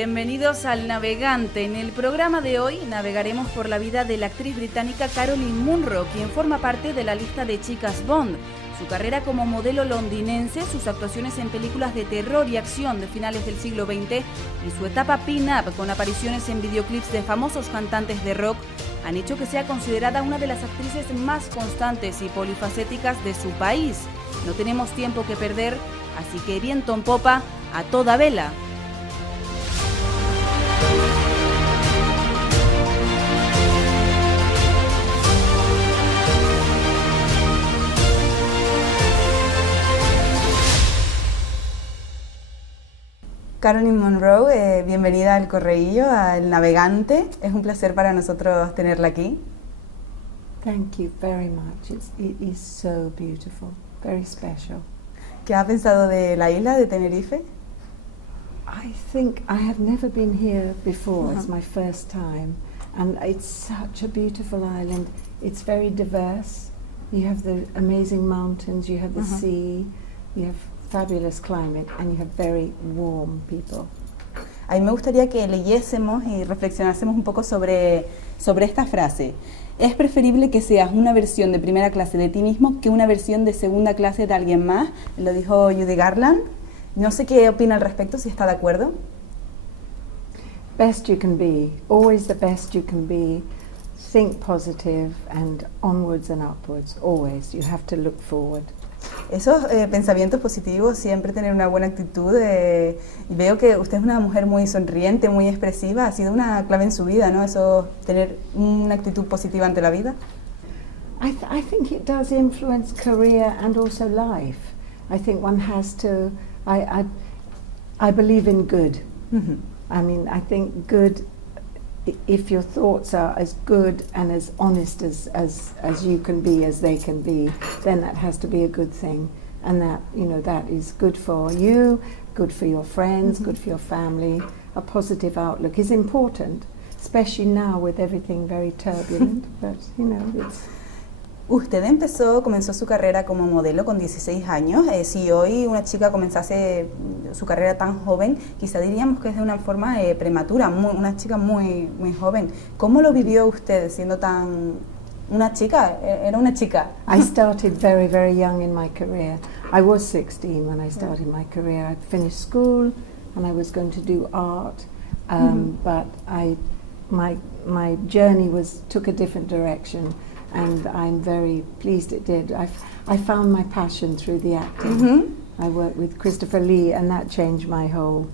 bienvenidos al Navegante. En el programa de hoy navegaremos por la vida de la actriz británica Caroline Munro, quien forma parte de la lista de chicas Bond. Su carrera como modelo londinense, sus actuaciones en películas de terror y acción de finales del siglo XX y su etapa pin-up con apariciones en videoclips de famosos cantantes de rock han hecho que sea considerada una de las actrices más constantes y polifacéticas de su país. No tenemos tiempo que perder, así que viento en popa a toda vela. Caroline Munro, bienvenida al Correillo, al Navegante. Es un placer para nosotros tenerla aquí. Thank you very much. It is so beautiful, very special. ¿Qué ha pensado de la isla de Tenerife? I think I have never been here before. It's my first time, and it's such a beautiful island. It's very diverse. You have the amazing mountains, you have the sea, you have fabulous climate, and you have very warm people. A mí me gustaría que leyésemos y reflexionásemos un poco sobre esta frase. Es preferible que seas una versión de primera clase de ti mismo que una versión de segunda clase de alguien más. Lo dijo Judy Garland. No sé qué opina al respecto, si está de acuerdo. Best you can be, always the best you can be. Think positive and onwards and upwards, always. You have to look forward. Esos pensamientos positivos, siempre tener una buena actitud, y veo que usted es una mujer muy sonriente, muy expresiva, ha sido una clave en su vida, ¿no? Eso, tener una actitud positiva ante la vida. I think it does influence career and also life. I think one has to, I believe in good. I mean, I think good, if your thoughts are as good and as honest as you can be, as they can be, then that has to be a good thing. And that, you know, that is good for you, good for your friends, good for your family. A positive outlook is important, especially now with everything very turbulent, but, you know, it's... Usted comenzó su carrera como modelo con 16 años. Si hoy una chica comenzase su carrera tan joven, quizá diríamos que es de una forma prematura, una chica muy joven. ¿Cómo lo vivió usted siendo tan una chica? Era una chica. I started very, very young in my career. I was 16 when I started my career. I finished school and I was going to do art, but my journey took a different direction. And I'm very pleased it did. I found my passion through the acting. I worked with Christopher Lee, and that changed my whole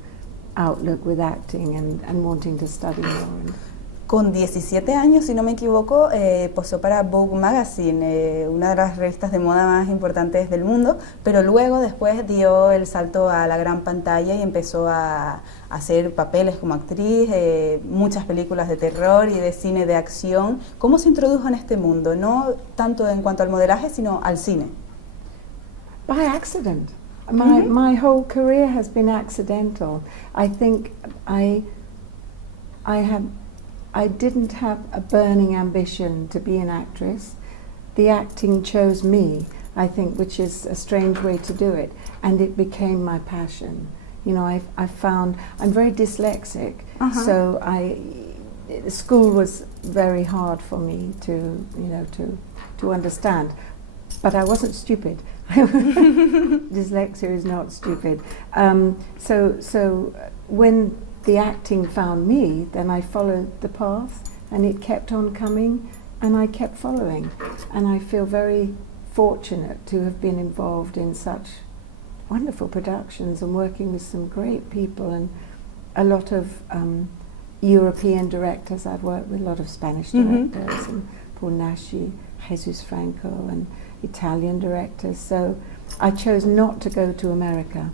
outlook with acting and wanting to study more. Con 17 años, si no me equivoco, posó para Vogue Magazine, una de las revistas de moda más importantes del mundo, pero luego después dio el salto a la gran pantalla y empezó a hacer papeles como actriz, muchas películas de terror y de cine de acción. ¿Cómo se introdujo en este mundo? No tanto en cuanto al modelaje, sino al cine. By accident. My whole career has been accidental. I think I didn't have a burning ambition to be an actress. The acting chose me, I think, which is a strange way to do it, and it became my passion. You know, I found I'm very dyslexic, so school was very hard for me to understand. But I wasn't stupid. Dyslexia is not stupid. So when the acting found me, then I followed the path, and it kept on coming, and I kept following. And I feel very fortunate to have been involved in such wonderful productions and working with some great people, and a lot of European directors. I've worked with a lot of Spanish directors, and Paul Naschy, Jesus Franco, and Italian directors. So I chose not to go to America.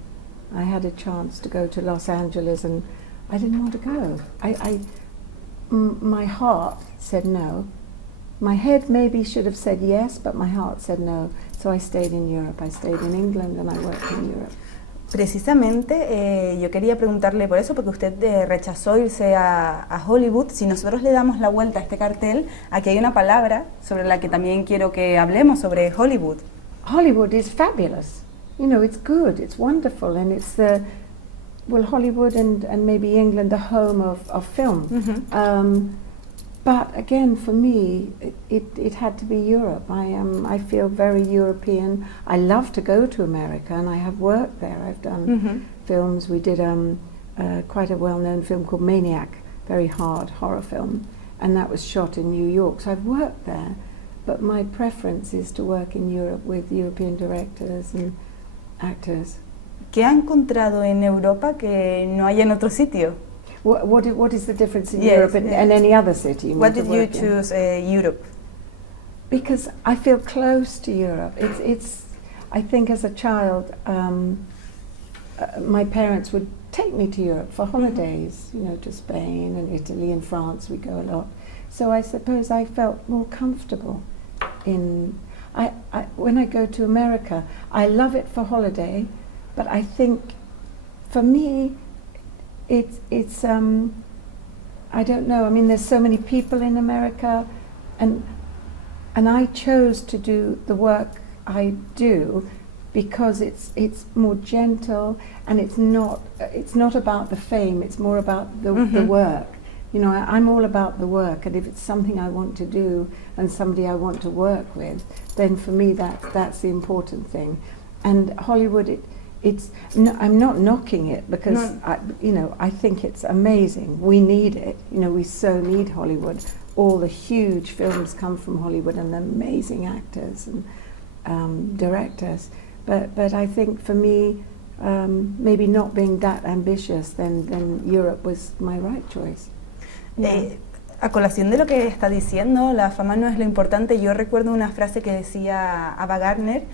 I had a chance to go to Los Angeles, and I didn't want to go. My heart said no. My head maybe should have said yes, but my heart said no. So I stayed in Europe. I stayed in England and I worked in Europe. Precisamente yo quería preguntarle por eso, porque usted rechazó irse a Hollywood. Si nosotros le damos la vuelta a este cartel, aquí hay una palabra sobre la que también quiero que hablemos, sobre Hollywood. Hollywood is fabulous. You know, it's good, it's wonderful, and it's well, Hollywood and maybe England, the home of film. But again, for me, it had to be Europe. I feel very European. I love to go to America, and I have worked there. I've done films. We did quite a well-known film called Maniac, very hard horror film, and that was shot in New York. So I've worked there, but my preference is to work in Europe with European directors and actors. ¿Qué ha encontrado en Europa que no hay en otro sitio? What is the difference in Europe and any other city? Why did you choose Europe? Because I feel close to Europe. It's. I think as a child, my parents would take me to Europe for holidays, you know, to Spain and Italy and France. We go a lot. So I suppose I felt more comfortable in. When I go to America, I love it for holiday, but I think, for me, it's I don't know. I mean, there's so many people in America, and I chose to do the work I do because it's more gentle, and it's not about the fame. It's more about the work. You know, I'm all about the work, and if it's something I want to do and somebody I want to work with, then for me that's the important thing. And Hollywood, I'm not knocking it because I think it's amazing. We need it. You know, we so need Hollywood. All the huge films come from Hollywood, and the amazing actors and directors. But I think for me, maybe not being that ambitious, then Europe was my right choice. A colación de lo que está diciendo, la fama no es lo importante. Yo recuerdo una frase que decía Ava Gardner: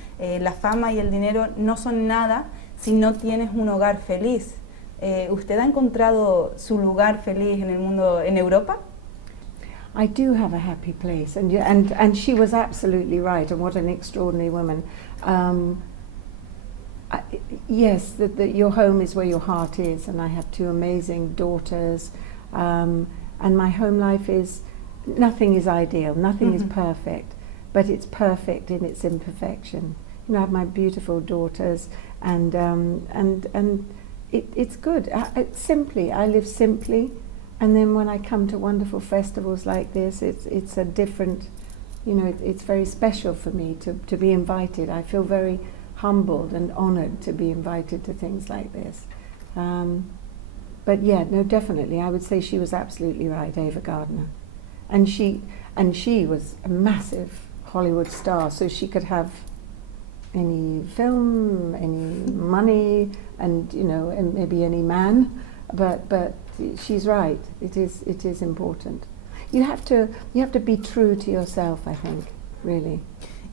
la fama y el dinero no son nada si no tienes un hogar feliz. ¿Usted ha encontrado su lugar feliz en el mundo, en Europa? I do have a happy place, and she was absolutely right, and what an extraordinary woman. Yes, that your home is where your heart is, and I have two amazing daughters, and my home life is, nothing is ideal, nothing is perfect, but it's perfect in its imperfection. You know, I have my beautiful daughters, and it's good. I live simply, and then when I come to wonderful festivals like this, it's a different, you know, it's very special for me to be invited. I feel very humbled and honoured to be invited to things like this. But yeah, no, definitely, I would say she was absolutely right, Ava Gardner, and she was a massive Hollywood star, so she could have any film, any money, and you know, and maybe any man, but she's right. It is important. You have to be true to yourself, I think, really.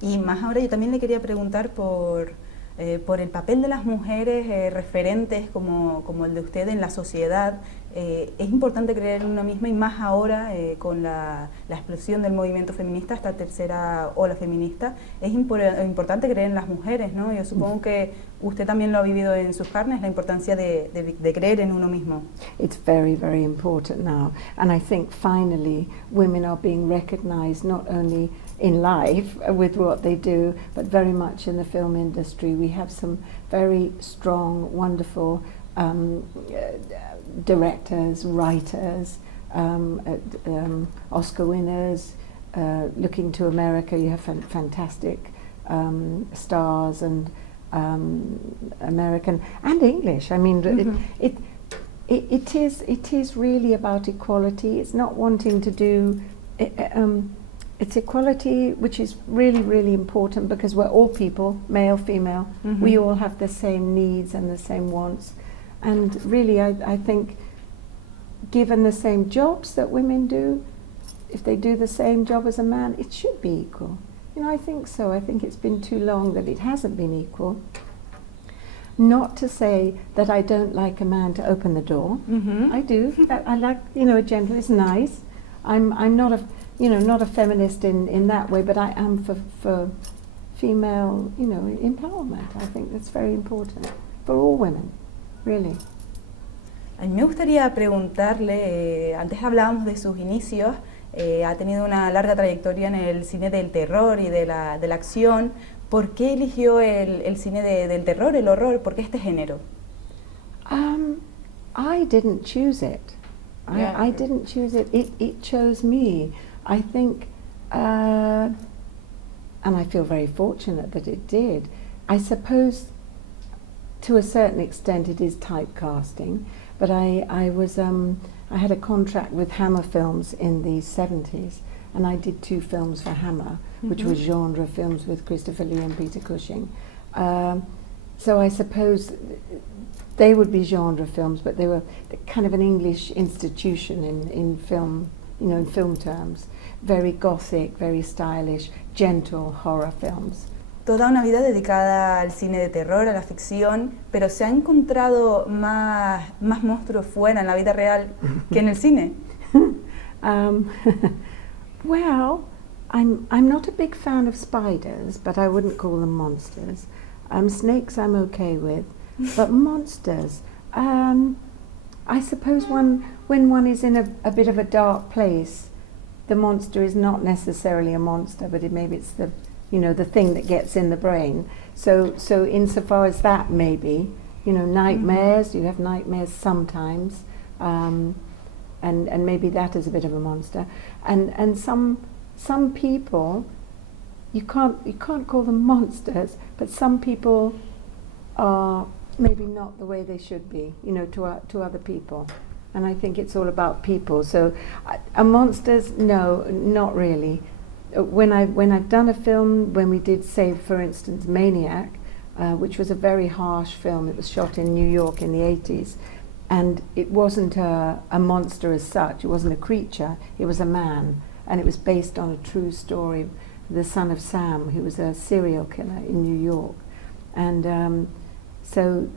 Y más ahora, yo también le quería preguntar por el papel de las mujeres referentes como el de usted en la sociedad. Es importante creer en uno misma, y más ahora con la explosión del movimiento feminista, esta tercera ola feminista. Es importante creer en las mujeres, ¿no? Yo supongo que usted también lo ha vivido en sus carnes, la importancia de creer en uno mismo. It's very, very important now, and I think finally women are being recognized not only in life with what they do, but very much in the film industry. We have some very strong, wonderful directors, writers, Oscar winners. Looking to America, you have fantastic stars, and American and English. I mean, it is really about equality. It's not wanting to do. It's equality, which is really, really important, because we're all people, male, female. We all have the same needs and the same wants. And really, I think, given the same jobs that women do, if they do the same job as a man, it should be equal. You know, I think so. I think it's been too long that it hasn't been equal. Not to say that I don't like a man to open the door. I do. I like, you know, a gentleman is nice. I'm not a feminist in that way, but I am for female, you know, empowerment. I think that's very important for all women, really. A mí me gustaría preguntarle, antes hablábamos de sus inicios, ha tenido una larga trayectoria en el cine del terror y de la acción. ¿Por qué eligió el cine del terror, el horror? ¿Por qué este género? I didn't choose it. I didn't choose it. It chose me. I think, and I feel very fortunate that it did. I suppose to a certain extent it is typecasting, but I had a contract with Hammer Films in the 70s, and I did 2 films for Hammer, which were genre films with Christopher Lee and Peter Cushing. So I suppose they would be genre films, but they were kind of an English institution in film, you know, in film terms. Very gothic, very stylish, gentle horror films. Toda una vida dedicada al cine de terror, a la ficción, pero ¿se ha encontrado más monstruos fuera en la vida real que en el cine? Well, I'm not a big fan of spiders, but I wouldn't call them monsters. Snakes I'm okay with, but monsters, I suppose when one is in a bit of a dark place, the monster is not necessarily a monster, but maybe it's the, you know, the thing that gets in the brain. So insofar as that, maybe, you know, nightmares, you have nightmares sometimes, and maybe that is a bit of a monster. And some people, you can't call them monsters, but some people are maybe not the way they should be, you know, to other people. And I think it's all about people. So monsters, no, not really. When I've done a film, when we did, say, for instance, Maniac, which was a very harsh film. It was shot in New York in the 80s. And it wasn't a monster as such. It wasn't a creature. It was a man. And it was based on a true story, the son of Sam, who was a serial killer in New York. And so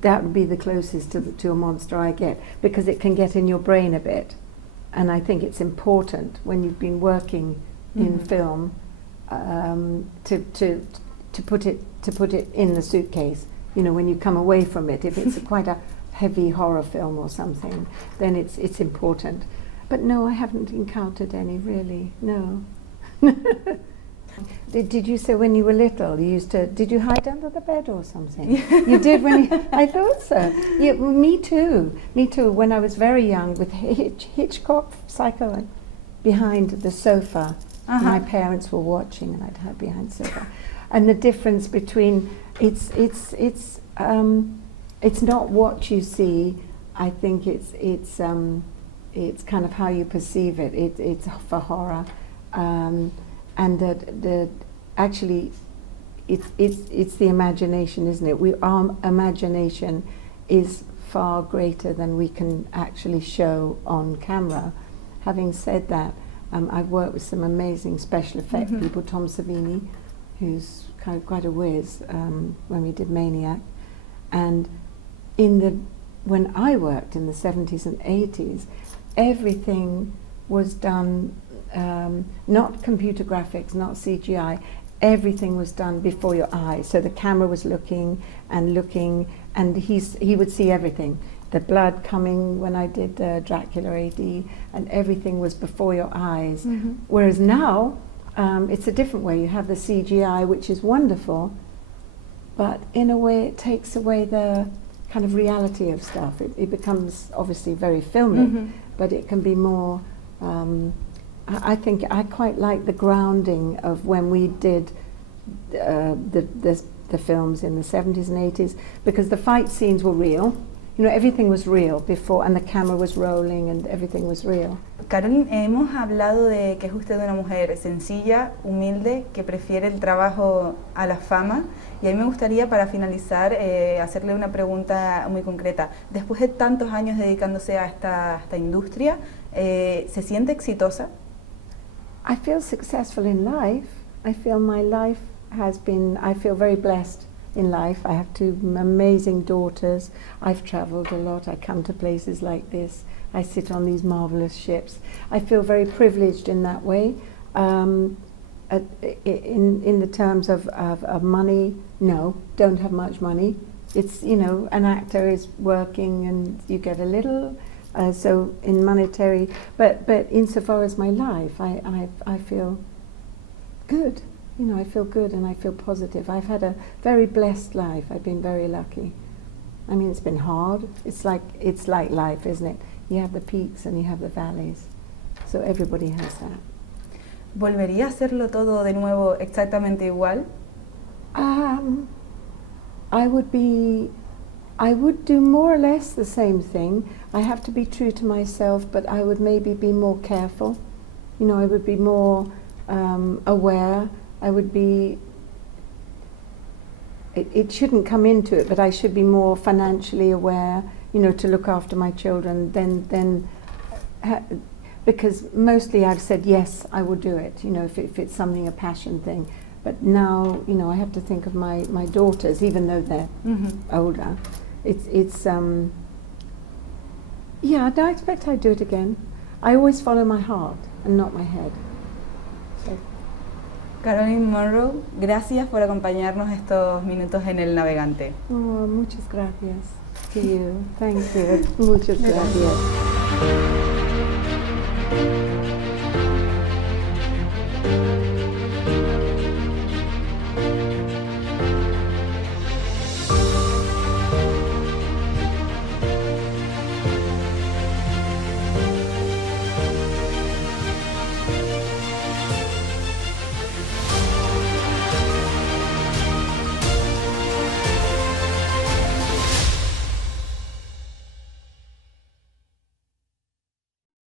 that would be the closest to a monster I get, because it can get in your brain a bit. And I think it's important when you've been working in film to put it in the suitcase. You know, when you come away from it, if it's quite a heavy horror film or something, then it's important. But no, I haven't encountered any really. No. Did you say when you were little you used to? Did you hide under the bed or something? You did when you, I thought so. Yeah, well, me too. Me too. When I was very young, with Hitchcock, Psycho, behind the sofa. My parents were watching, and I'd hide behind the sofa. And the difference between it's not what you see. I think it's kind of how you perceive it. It's for horror. And that actually it's the imagination, isn't it? Our imagination is far greater than we can actually show on camera. Having said that, I've worked with some amazing special effect people, Tom Savini, who's quite a whiz, when we did Maniac. And when I worked in the 70s and 80s, everything was done, not computer graphics, not CGI, everything was done before your eyes. So the camera was looking, and he would see everything. The blood coming when I did Dracula AD, and everything was before your eyes. Whereas now, it's a different way. You have the CGI, which is wonderful, but in a way it takes away the kind of reality of stuff. It becomes obviously very filmic, but it can be more, I think I quite like the grounding of when we did the films in the 70s and 80s, because the fight scenes were real. You know, everything was real before, and the camera was rolling, and everything was real. Caroline, hemos hablado de que es usted una mujer sencilla, humilde, que prefiere el trabajo a la fama, y a mí me gustaría, para finalizar, hacerle una pregunta muy concreta. Después de tantos años dedicándose a esta industria, ¿se siente exitosa? I feel successful in life. I feel my life has been, I feel very blessed in life. I have 2 amazing daughters. I've travelled a lot. I come to places like this. I sit on these marvellous ships. I feel very privileged in that way. In the terms of money, no, don't have much money. It's, you know, an actor is working and you get a little, so in monetary, but insofar as my life, I feel good. You know, I feel good and I feel positive. I've had a very blessed life. I've been very lucky. I mean, it's been hard. It's like life, isn't it? You have the peaks and you have the valleys. So everybody has that. ¿Volvería a hacerlo todo de nuevo exactamente igual? I would do more or less the same thing. I have to be true to myself, but I would maybe be more careful. You know, I would be more aware. I would be. It shouldn't come into it, but I should be more financially aware. You know, to look after my children. Because mostly I've said yes, I will do it. You know, if it's something a passion thing. But now, you know, I have to think of my daughters, even though they're older. Yeah, I expect I'd do it again. I always follow my heart and not my head. So. Caroline Munro, gracias por acompañarnos estos minutos en el Navegante. Oh, muchas gracias to you. Thank you. Muchas gracias.